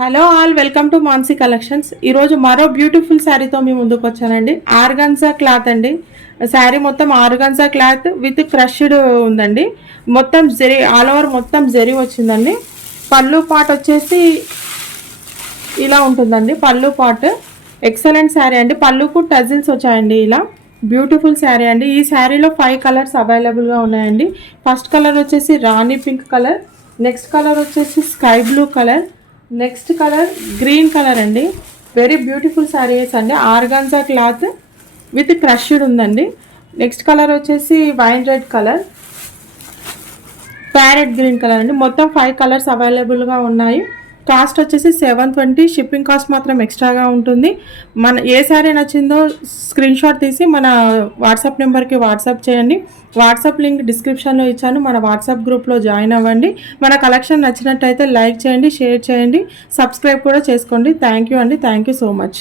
Hello all, welcome to Mansi collections. ఈరోజు మరో beautiful శారీతో మీ ముందుకు వచ్చానండి. ఆర్గన్జా క్లాత్ అండి. శారీ మొత్తం ఆర్గన్జా క్లాత్ విత్ క్రష్డ్ ఉందండి. మొత్తం జెరీ, ఆల్ ఓవర్ మొత్తం జెరీ వచ్చిందండి. పళ్ళు పాట్ వచ్చేసి ఇలా ఉంటుందండి. పళ్ళు పాట్ ఎక్సలెంట్ శారీ అండి. పళ్ళుకు టజిల్స్ వచ్చాయండి. ఇలా బ్యూటిఫుల్ శారీ అండి. ఈ శారీలో 5 కలర్స్ అవైలబుల్గా ఉన్నాయండి. ఫస్ట్ కలర్ వచ్చేసి రాణి పింక్ కలర్, నెక్స్ట్ కలర్ వచ్చేసి sky blue colour, next colour green colour అండి. వెరీ బ్యూటిఫుల్ శారీస్ అండి. ఆర్గాన్జా క్లాత్ విత్ క్రష్డ్ ఉందండి. నెక్స్ట్ కలర్ వచ్చేసి wine red colour, parrot green colour అండి. మొత్తం 5 కలర్స్ అవైలబుల్గా ఉన్నాయి. కాస్ట్ వచ్చేసి 720. షిప్పింగ్ కాస్ట్ మాత్రం ఎక్స్ట్రాగా ఉంటుంది. మన ఏ శారీ నచ్చిందో స్క్రీన్ షాట్ తీసి మన వాట్సాప్ నెంబర్కి వాట్సాప్ చేయండి. వాట్సాప్ లింక్ డిస్క్రిప్షన్లో ఇచ్చాను. మన వాట్సాప్ గ్రూప్లో జాయిన్ అవ్వండి. మన కలెక్షన్ నచ్చినట్టయితే లైక్ చేయండి, షేర్ చేయండి, సబ్స్క్రైబ్ కూడా చేసుకోండి. థ్యాంక్ యూ అండి. Thank you so much.